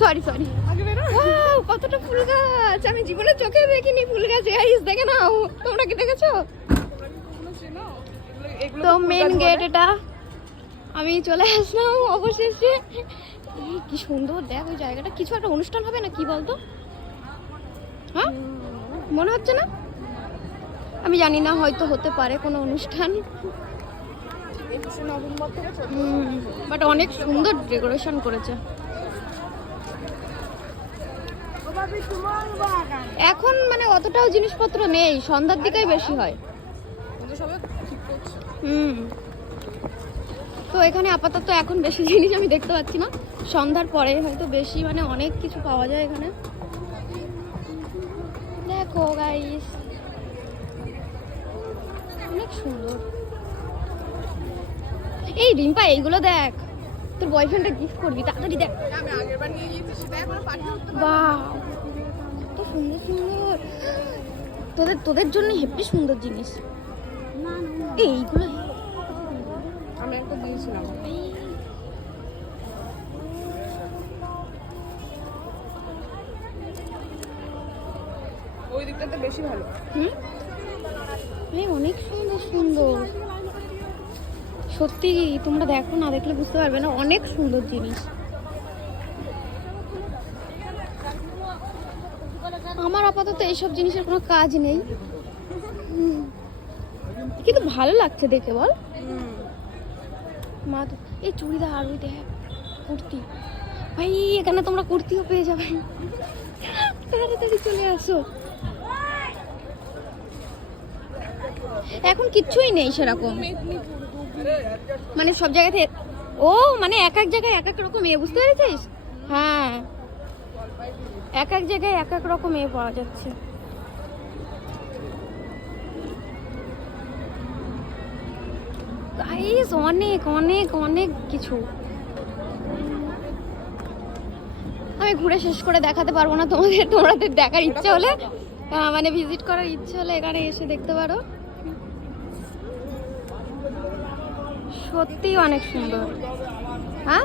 Sorry sorry কতটা ফুল গাছ আমি জীবনে চোখে দেখিনি ফুল গাছ। গাইস দেখে নাও, তোমরা কি দেখেছো? তো মেন গেট এটা, আমি চলে আসলাম অবশেষে। কি সুন্দর দেখ ওই জায়গাটা। কিছু একটা অনুষ্ঠান হবে না কি বলতো? হ্যাঁ মনে হচ্ছে না, আমি জানি না, হয়তো হতে পারে কোনো অনুষ্ঠান। বাট অনেক সুন্দর ডেকোরেশন করেছে। এখন মানে অতটাও জিনিসপত্র নেই, সন্ধ্যার দিকেই বেশি হয়। তো এখানে আপাতত এখন বেশি জিনিস আমি দেখতে পাচ্ছি না, সন্ধ্যার পরে হয়তো বেশি, মানে অনেক কিছু পাওয়া যায় এখানে। দেখো গাইস অনেক সুন্দর। এই রিম্পা এইগুলো দেখ, তোর বয়ফ্রেন্ডকে গিফট করবি তাড়াতাড়ি দেখ। বাহ কত সুন্দর সুন্দর, তোদের জন্য হেব্বি সুন্দর জিনিস। এইগুলো আমি একটা দিয়েছিলাম। ওই দিকটাতে বেশি ভালো। অনেক সুন্দর সুন্দর, সত্যি তোমরা দেখো না, দেখলে বুঝতে পারবে না, অনেক সুন্দর জিনিস। আমার আপাতত এইসব জিনিসের কোনো কাজ নেই, কিন্তু ভালো লাগছে দেখে বল। মা তো এই চুড়িদার, ওই দেখ কুর্তি, ভাই এখানে তোমরা কুর্তিও পেয়ে যাবে, তাড়াতাড়ি চলে আসো। এখন কিচ্ছুই নেই সেরকম, মানে সব জায়গাতে ও মানে এক এক জায়গায় এক এক রকম বুঝতে পেরেছিস? হ্যাঁ এক এক জায়গায় এক এক রকম পাওয়া যাচ্ছে। গাইস অনেক অনেক অনেক কিছু, আমি ঘুরে শেষ করে দেখাতে পারবো না তোমাদের দেখার ইচ্ছে হলে, মানে ভিজিট করার ইচ্ছে হলে এখানে এসে দেখতে পারো। সত্যি অনেক সুন্দর। হ্যাঁ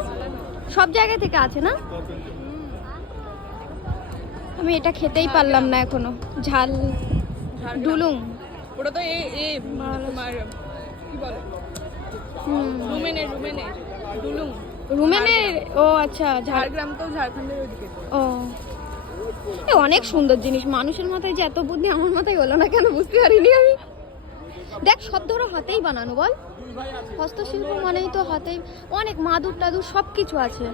সব জায়গা থেকে আছে না, আমি এটা খেতেই পারলাম না এখনো, ঝাল ডুলুং। ওটা তো তোমার কি বলে, রুমেনের। ও আচ্ছা, ঝাড়গ্রাম তো ঝাড়খণ্ডের ওইদিকে। ও অনেক সুন্দর জিনিস। মানুষের মাথায় যে এত বুদ্ধি আমার মাথায় হলো না কেন বুঝতে পারিনি আমি। দেখ সব ধরো হাতেই বানানো বল, হস্তশিল্প মানেই তো হাতেই, অনেক মাদুর টাদুর সব কিছু আছে।